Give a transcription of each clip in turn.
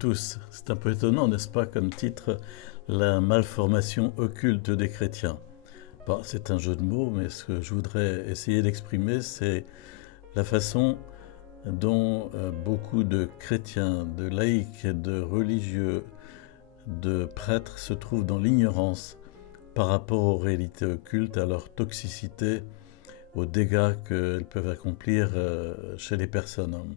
tous. C'est un peu étonnant, n'est-ce pas, comme titre, La malformation occulte des chrétiens. Bon, c'est un jeu de mots, mais ce que je voudrais essayer d'exprimer, c'est la façon dont beaucoup de chrétiens, de laïcs, de religieux, de prêtres se trouvent dans l'ignorance par rapport aux réalités occultes, à leur toxicité, aux dégâts qu'elles peuvent accomplir chez les personnes.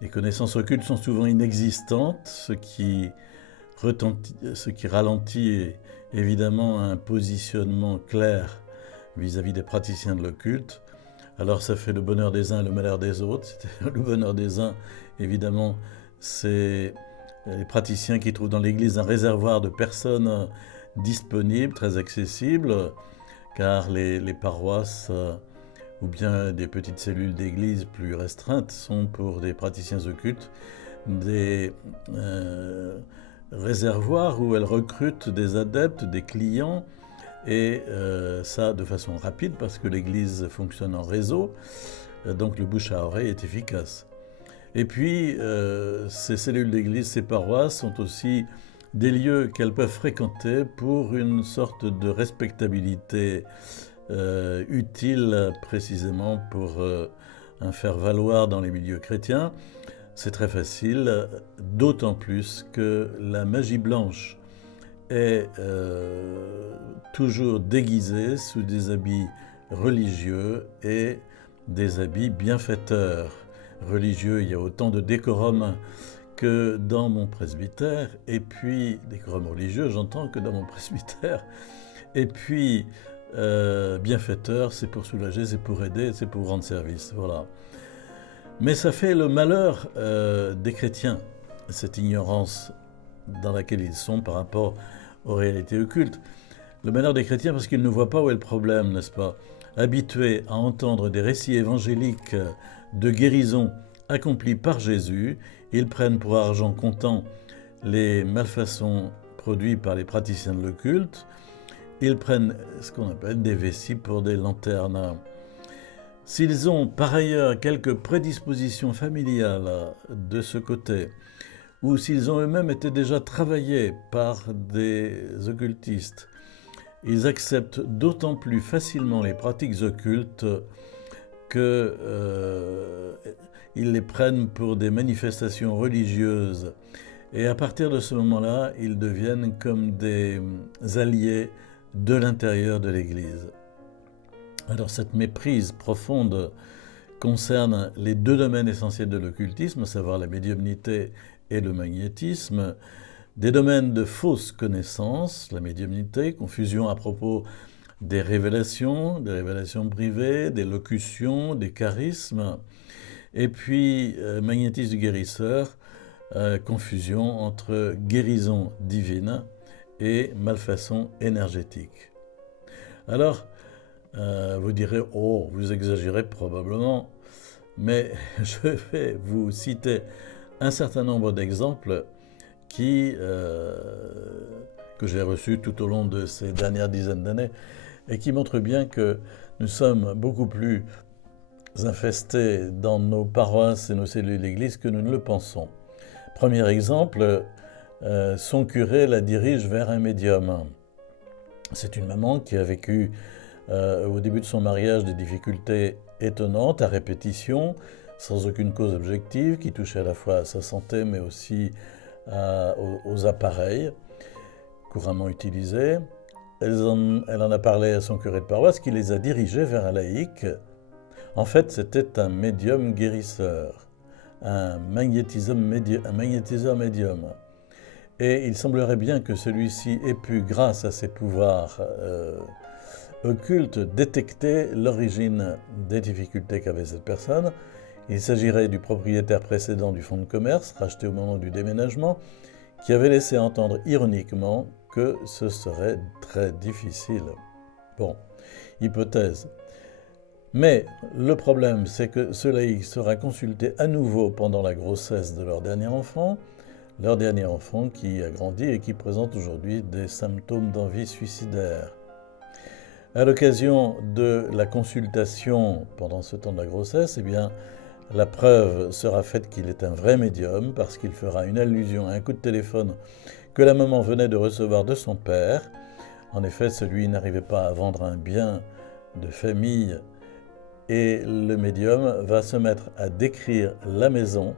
Les connaissances occultes sont souvent inexistantes, ce qui ralentit évidemment un positionnement clair vis-à-vis des praticiens de l'occulte. Alors ça fait le bonheur des uns et le malheur des autres. Le bonheur des uns, évidemment, c'est les praticiens qui trouvent dans l'Église un réservoir de personnes disponibles, très accessibles, car les paroisses ou bien des petites cellules d'église plus restreintes sont pour des praticiens occultes des réservoirs où elles recrutent des adeptes, des clients, et ça de façon rapide parce que l'église fonctionne en réseau, donc le bouche à oreille est efficace. Et puis ces cellules d'église, ces paroisses sont aussi des lieux qu'elles peuvent fréquenter pour une sorte de respectabilité utile précisément pour un faire-valoir dans les milieux chrétiens. C'est très facile, d'autant plus que la magie blanche est toujours déguisée sous des habits religieux et des habits bienfaiteurs. Religieux, il y a autant de décorum que dans mon presbytère, et puis, décorum religieux, j'entends, que dans mon presbytère, et puis bienfaiteur, c'est pour soulager, c'est pour aider, c'est pour rendre service, voilà. Mais ça fait le malheur des chrétiens, cette ignorance dans laquelle ils sont par rapport aux réalités occultes. Le malheur des chrétiens parce qu'ils ne voient pas où est le problème, n'est-ce pas? Habitués à entendre des récits évangéliques de guérison accomplis par Jésus, ils prennent pour argent comptant les malfaçons produites par les praticiens de l'occulte. Ils prennent ce qu'on appelle des vessies pour des lanternes. S'ils ont par ailleurs quelques prédispositions familiales de ce côté, ou s'ils ont eux-mêmes été déjà travaillés par des occultistes, ils acceptent d'autant plus facilement les pratiques occultes qu'ils les prennent pour des manifestations religieuses. Et à partir de ce moment-là, ils deviennent comme des alliés de l'intérieur de l'Église. Alors cette méprise profonde concerne les deux domaines essentiels de l'occultisme, à savoir la médiumnité et le magnétisme, des domaines de fausses connaissances, la médiumnité, confusion à propos des révélations privées, des locutions, des charismes, et puis magnétisme du guérisseur, confusion entre guérison divine et malfaçon énergétique. Alors, vous direz, oh, vous exagérez probablement, mais je vais vous citer un certain nombre d'exemples que j'ai reçus tout au long de ces dernières dizaines d'années et qui montrent bien que nous sommes beaucoup plus infestés dans nos paroisses et nos cellules d'église que nous ne le pensons. Premier exemple, son curé la dirige vers un médium. C'est une maman qui a vécu au début de son mariage des difficultés étonnantes à répétition, sans aucune cause objective, qui touchait à la fois à sa santé mais aussi aux appareils couramment utilisés. Elle en a parlé à son curé de paroisse qui les a dirigés vers un laïc. En fait, c'était un médium guérisseur, un magnétiseur médium. Et il semblerait bien que celui-ci ait pu, grâce à ses pouvoirs occultes, détecter l'origine des difficultés qu'avait cette personne. Il s'agirait du propriétaire précédent du fonds de commerce, racheté au moment du déménagement, qui avait laissé entendre ironiquement que ce serait très difficile. Bon, hypothèse. Mais le problème, c'est que ce laïc sera consulté à nouveau pendant la grossesse de leur dernier enfant qui a grandi et qui présente aujourd'hui des symptômes d'envie suicidaire. À l'occasion de la consultation pendant ce temps de la grossesse, eh bien, La preuve sera faite qu'il est un vrai médium parce qu'il fera une allusion à un coup de téléphone que la maman venait de recevoir de son père. En effet, celui n'arrivait pas à vendre un bien de famille et le médium va se mettre à décrire la maison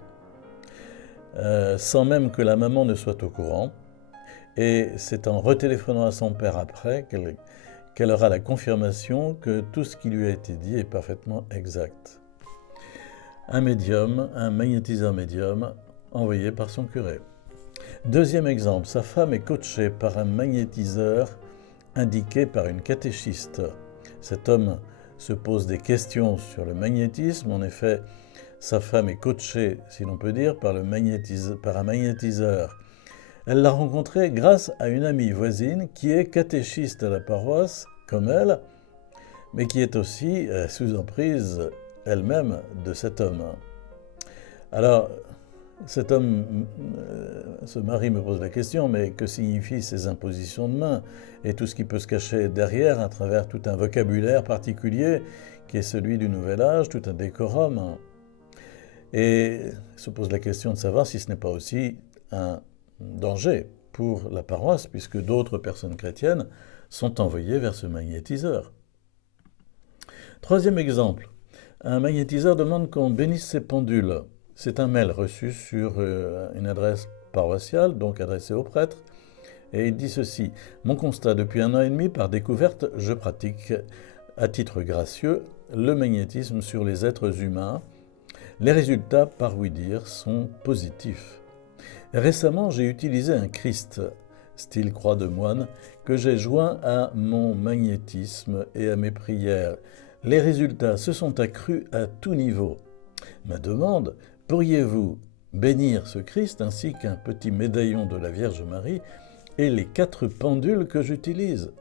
sans même que la maman ne soit au courant. Et c'est en retéléphonant à son père après qu'elle aura la confirmation que tout ce qui lui a été dit est parfaitement exact. Un médium, un magnétiseur médium, envoyé par son curé. Deuxième exemple, sa femme est coachée par un magnétiseur indiqué par une catéchiste. Cet homme se pose des questions sur le magnétisme. En effet, sa femme est coachée, si l'on peut dire, par un magnétiseur. Elle l'a rencontré grâce à une amie voisine qui est catéchiste à la paroisse, comme elle, mais qui est aussi sous emprise elle-même de cet homme. Alors, cet homme, ce mari me pose la question, mais que signifient ces impositions de main et tout ce qui peut se cacher derrière à travers tout un vocabulaire particulier qui est celui du Nouvel Âge, tout un décorum. Et se pose la question de savoir si ce n'est pas aussi un danger pour la paroisse, puisque d'autres personnes chrétiennes sont envoyées vers ce magnétiseur. Troisième exemple, un magnétiseur demande qu'on bénisse ses pendules. C'est un mail reçu sur une adresse paroissiale, donc adressée au prêtre, et il dit ceci. Mon constat, depuis 1 an et demi, par découverte, je pratique à titre gracieux le magnétisme sur les êtres humains. Les résultats, par oui dire, sont positifs. Récemment, j'ai utilisé un Christ, style croix de moine, que j'ai joint à mon magnétisme et à mes prières. Les résultats se sont accrus à tout niveau. Ma demande, pourriez-vous bénir ce Christ ainsi qu'un petit médaillon de la Vierge Marie et les 4 pendules que j'utilise?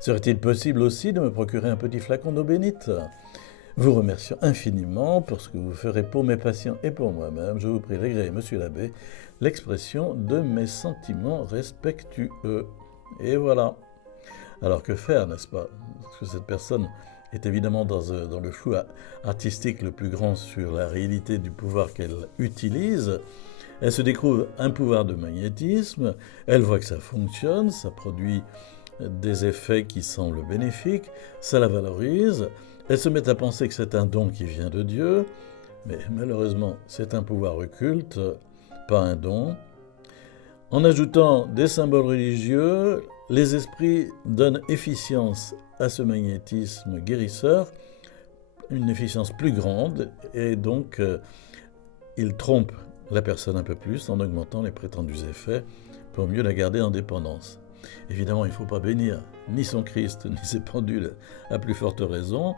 Serait-il possible aussi de me procurer un petit flacon d'eau bénite? Vous remercions infiniment pour ce que vous ferez pour mes patients et pour moi-même. Je vous prie d'agréer, monsieur l'abbé, l'expression de mes sentiments respectueux. Et voilà. Alors que faire, n'est-ce pas? Parce que cette personne est évidemment dans le flou artistique le plus grand sur la réalité du pouvoir qu'elle utilise. Elle se découvre un pouvoir de magnétisme, elle voit que ça fonctionne, ça produit des effets qui semblent bénéfiques, ça la valorise, elle se met à penser que c'est un don qui vient de Dieu, mais malheureusement c'est un pouvoir occulte, pas un don. En ajoutant des symboles religieux, les esprits donnent efficience à ce magnétisme guérisseur, une efficience plus grande, et donc ils trompent la personne un peu plus en augmentant les prétendus effets pour mieux la garder en dépendance. Évidemment, il ne faut pas bénir ni son Christ, ni ses pendules, à plus forte raison.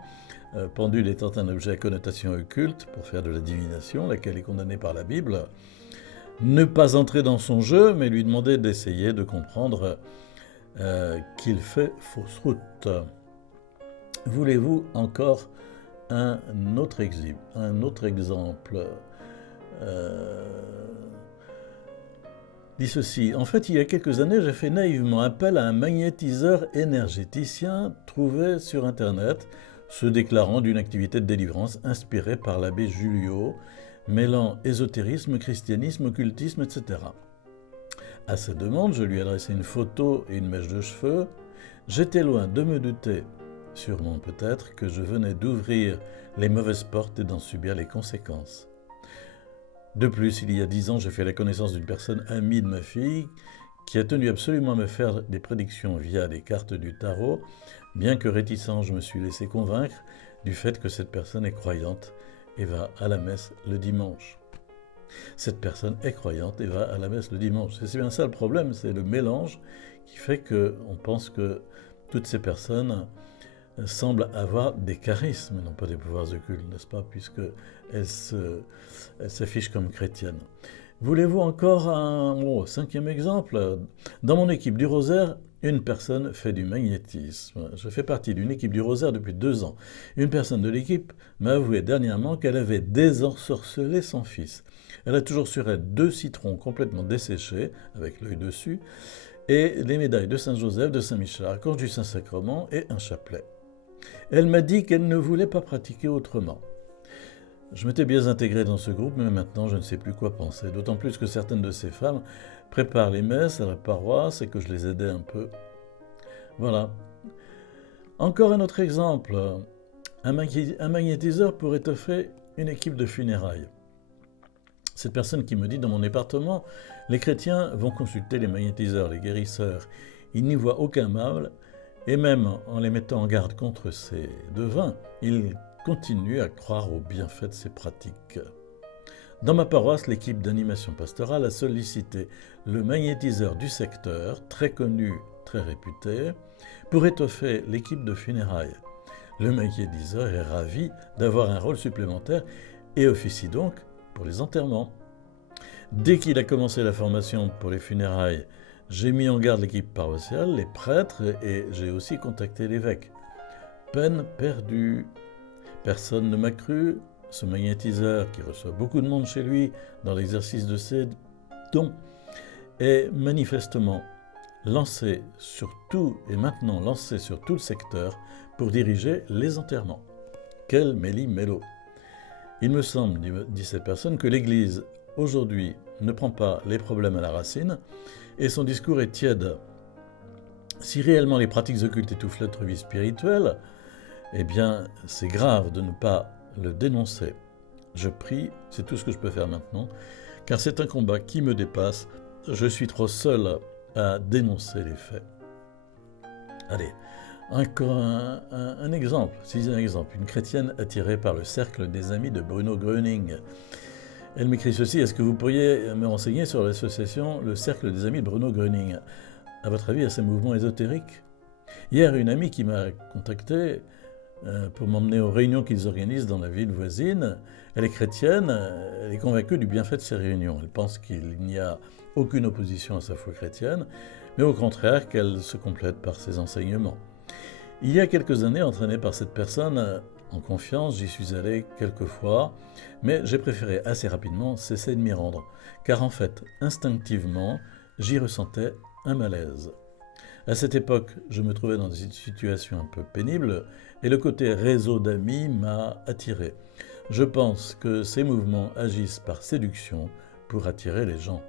Pendule étant un objet à connotation occulte pour faire de la divination, laquelle est condamnée par la Bible. Ne pas entrer dans son jeu, mais lui demander d'essayer de comprendre qu'il fait fausse route. Voulez-vous encore un autre exemple dit ceci. En fait, il y a quelques années, j'ai fait naïvement appel à un magnétiseur énergéticien trouvé sur Internet, se déclarant d'une activité de délivrance inspirée par l'abbé Julio, mêlant ésotérisme, christianisme, occultisme, etc. À sa demande, je lui ai adressé une photo et une mèche de cheveux. J'étais loin de me douter, sûrement peut-être, que je venais d'ouvrir les mauvaises portes et d'en subir les conséquences. De plus, il y a 10 ans, j'ai fait la connaissance d'une personne amie de ma fille qui a tenu absolument à me faire des prédictions via les cartes du tarot, bien que réticent, je me suis laissé convaincre du fait que cette personne est croyante et va à la messe le dimanche. Cette personne est croyante et va à la messe le dimanche. C'est bien ça le problème, c'est le mélange qui fait qu'on pense que toutes ces personnes semblent avoir des charismes, non pas des pouvoirs occultes, n'est-ce pas, puisqu'elles s'affichent comme chrétiennes. Voulez-vous encore un 5e exemple? Dans mon équipe du Rosaire, une personne fait du magnétisme. Je fais partie d'une équipe du Rosaire depuis 2 ans. Une personne de l'équipe m'a avoué dernièrement qu'elle avait désensorcelé son fils. Elle a toujours sur elle 2 citrons complètement desséchés, avec l'œil dessus, et les médailles de Saint-Joseph, de Saint-Michel, Archange du Saint-Sacrement et un chapelet. Elle m'a dit qu'elle ne voulait pas pratiquer autrement. Je m'étais bien intégré dans ce groupe, mais maintenant je ne sais plus quoi penser. D'autant plus que certaines de ces femmes préparent les messes à la paroisse et que je les aidais un peu. Voilà. Encore un autre exemple. Un magnétiseur pour étoffer une équipe de funérailles. Cette personne qui me dit, dans mon département, les chrétiens vont consulter les magnétiseurs, les guérisseurs. Ils n'y voient aucun mal, et même en les mettant en garde contre ces devins, ils continuent à croire aux bienfaits de ces pratiques. Dans ma paroisse, l'équipe d'animation pastorale a sollicité le magnétiseur du secteur, très connu, très réputé, pour étoffer l'équipe de funérailles. Le magnétiseur est ravi d'avoir un rôle supplémentaire et officie donc pour les enterrements. Dès qu'il a commencé la formation pour les funérailles, j'ai mis en garde l'équipe paroissiale, les prêtres et j'ai aussi contacté l'évêque. Peine perdue. Personne ne m'a cru. Ce magnétiseur, qui reçoit beaucoup de monde chez lui dans l'exercice de ses dons, est manifestement lancé sur tout et maintenant lancé sur tout le secteur pour diriger les enterrements. Quel méli-mélo! Il me semble, dit cette personne, que l'Église, aujourd'hui, ne prend pas les problèmes à la racine et son discours est tiède. Si réellement les pratiques occultes étouffent notre vie spirituelle, eh bien, c'est grave de ne pas le dénoncer. Je prie, c'est tout ce que je peux faire maintenant, car c'est un combat qui me dépasse. Je suis trop seul à dénoncer les faits. Allez, encore un exemple, sixième exemple. Une chrétienne attirée par le cercle des amis de Bruno Gröning. Elle m'écrit ceci: est-ce que vous pourriez me renseigner sur l'association Le Cercle des Amis de Bruno Gröning? À votre avis, à ces mouvements ésotériques? Hier, une amie qui m'a contacté pour m'emmener aux réunions qu'ils organisent dans la ville voisine. Elle est chrétienne, elle est convaincue du bienfait de ces réunions. Elle pense qu'il n'y a aucune opposition à sa foi chrétienne, mais au contraire qu'elle se complète par ses enseignements. Il y a quelques années, entraîné par cette personne, en confiance, j'y suis allé quelques fois, mais j'ai préféré assez rapidement cesser de m'y rendre, car en fait, instinctivement, j'y ressentais un malaise. À cette époque, je me trouvais dans une situation un peu pénible, et le côté réseau d'amis m'a attiré. Je pense que ces mouvements agissent par séduction pour attirer les gens.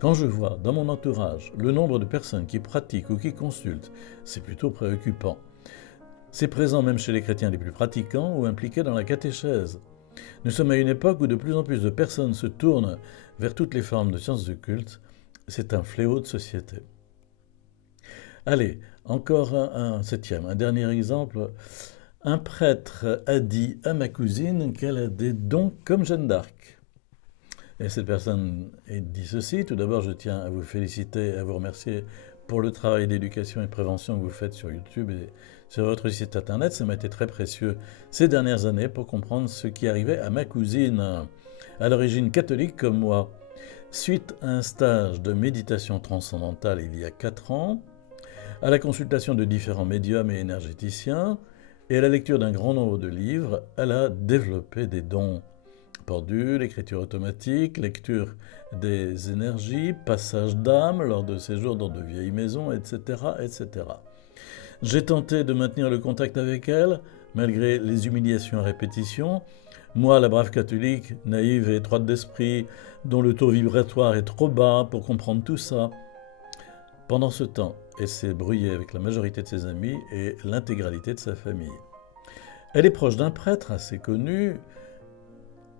Quand je vois dans mon entourage le nombre de personnes qui pratiquent ou qui consultent, c'est plutôt préoccupant. C'est présent même chez les chrétiens les plus pratiquants ou impliqués dans la catéchèse. Nous sommes à une époque où de plus en plus de personnes se tournent vers toutes les formes de sciences occultes. C'est un fléau de société. Allez, encore un septième, un dernier exemple. Un prêtre a dit à ma cousine qu'elle a des dons comme Jeanne d'Arc. Et cette personne dit ceci: tout d'abord, je tiens à vous féliciter et à vous remercier pour le travail d'éducation et de prévention que vous faites sur YouTube et sur votre site internet. Ça m'a été très précieux ces dernières années pour comprendre ce qui arrivait à ma cousine, à l'origine catholique comme moi. Suite à un stage de méditation transcendantale il y a 4 ans, à la consultation de différents médiums et énergéticiens, et à la lecture d'un grand nombre de livres, elle a développé des dons. Pendule, écriture automatique, lecture des énergies, passage d'âme lors de séjours dans de vieilles maisons, etc., etc. J'ai tenté de maintenir le contact avec elle, malgré les humiliations à répétition. Moi, la brave catholique, naïve et étroite d'esprit, dont le taux vibratoire est trop bas pour comprendre tout ça. Pendant ce temps, elle s'est brouillée avec la majorité de ses amis et l'intégralité de sa famille. Elle est proche d'un prêtre assez connu,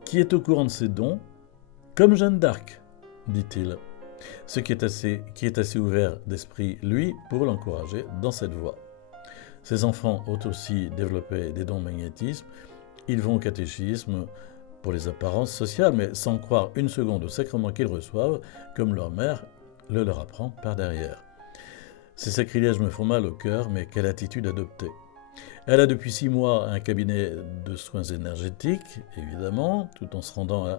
qui est au courant de ses dons, comme Jeanne d'Arc, dit-il, ce qui est assez ouvert d'esprit, lui, pour l'encourager dans cette voie. Ses enfants ont aussi développé des dons de magnétisme, ils vont au catéchisme pour les apparences sociales, mais sans croire une seconde au sacrement qu'ils reçoivent, comme leur mère le leur apprend par derrière. Ces sacrilèges me font mal au cœur, mais quelle attitude adopter? Elle a depuis 6 mois un cabinet de soins énergétiques, évidemment, tout en se rendant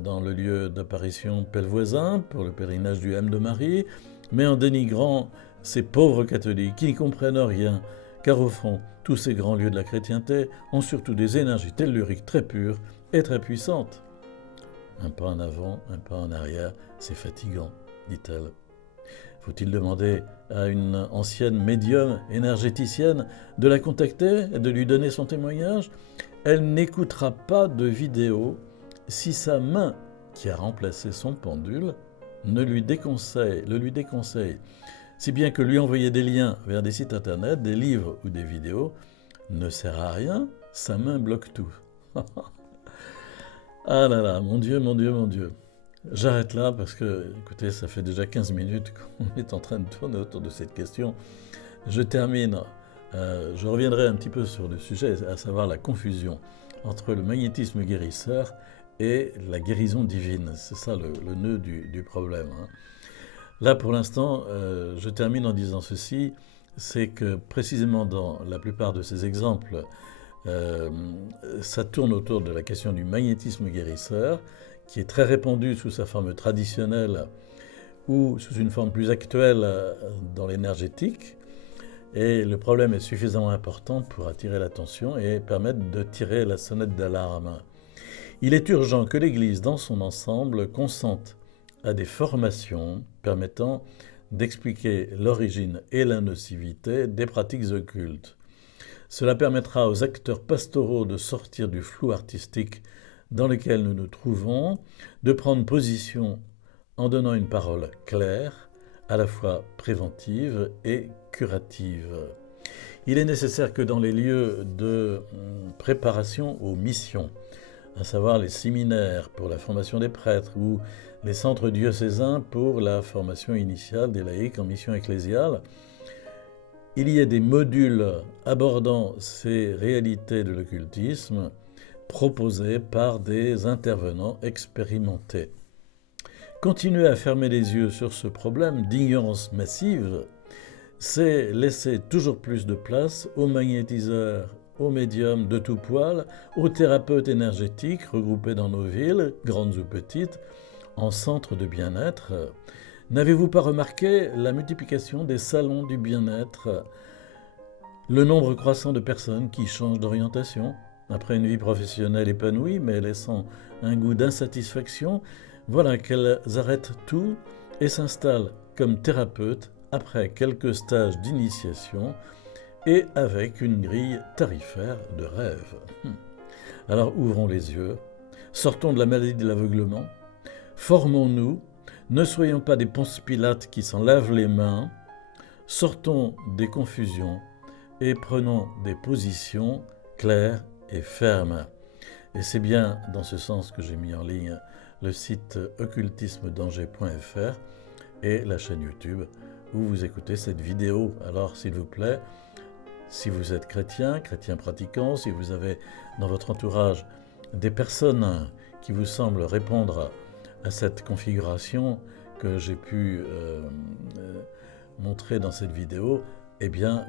dans le lieu d'apparition pelvoisin pour le pèlerinage du M de Marie, mais en dénigrant ces pauvres catholiques qui n'y comprennent rien, car au fond, tous ces grands lieux de la chrétienté ont surtout des énergies telluriques très pures et très puissantes. Un pas en avant, un pas en arrière, c'est fatigant, dit-elle. Faut-il demander à une ancienne médium énergéticienne de la contacter et de lui donner son témoignage? Elle n'écoutera pas de vidéo si sa main, qui a remplacé son pendule, le lui déconseille. Si bien que lui envoyer des liens vers des sites internet, des livres ou des vidéos ne sert à rien, sa main bloque tout. Ah là là, mon Dieu, mon Dieu, mon Dieu. J'arrête là parce que, écoutez, ça fait déjà 15 minutes qu'on est en train de tourner autour de cette question. Je termine. Je reviendrai un petit peu sur le sujet, à savoir la confusion entre le magnétisme guérisseur et la guérison divine. C'est ça le nœud du problème. Là, pour l'instant, je termine en disant ceci, c'est que précisément dans la plupart de ces exemples, ça tourne autour de la question du magnétisme guérisseur, qui est très répandu sous sa forme traditionnelle ou sous une forme plus actuelle dans l'énergétique. Et le problème est suffisamment important pour attirer l'attention et permettre de tirer la sonnette d'alarme. Il est urgent que l'Église, dans son ensemble, consente à des formations permettant d'expliquer l'origine et la nocivité des pratiques occultes. Cela permettra aux acteurs pastoraux de sortir du flou artistique dans lequel nous nous trouvons, de prendre position en donnant une parole claire, à la fois préventive et curative. Il est nécessaire que dans les lieux de préparation aux missions, à savoir les séminaires pour la formation des prêtres ou les centres diocésains pour la formation initiale des laïcs en mission ecclésiale, il y a des modules abordant ces réalités de l'occultisme proposés par des intervenants expérimentés. Continuer à fermer les yeux sur ce problème d'ignorance massive, c'est laisser toujours plus de place aux magnétiseurs, aux médiums de tout poil, aux thérapeutes énergétiques regroupés dans nos villes, grandes ou petites, en centres de bien-être. N'avez-vous pas remarqué la multiplication des salons du bien-être, le nombre croissant de personnes qui changent d'orientation après une vie professionnelle épanouie, mais laissant un goût d'insatisfaction? Voilà qu'elles arrêtent tout et s'installent comme thérapeutes après quelques stages d'initiation et avec une grille tarifaire de rêve. Alors ouvrons les yeux, sortons de la maladie de l'aveuglement, formons-nous, ne soyons pas des Ponce Pilate qui s'en lavent les mains, sortons des confusions et prenons des positions claires et fermes. Et c'est bien dans ce sens que j'ai mis en ligne le site occultismedanger.fr et la chaîne YouTube où vous écoutez cette vidéo. Alors s'il vous plaît, si vous êtes chrétien pratiquant, si vous avez dans votre entourage des personnes qui vous semblent répondre à cette configuration que j'ai pu montrer dans cette vidéo, eh bien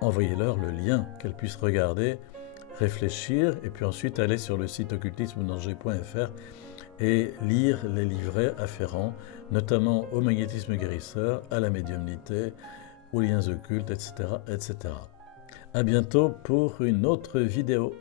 envoyez-leur le lien, qu'elles puissent regarder, réfléchir et puis ensuite aller sur le site occultismedanger.fr et lire les livrets afférents, notamment au magnétisme guérisseur, à la médiumnité, aux liens occultes, etc., etc. À bientôt pour une autre vidéo.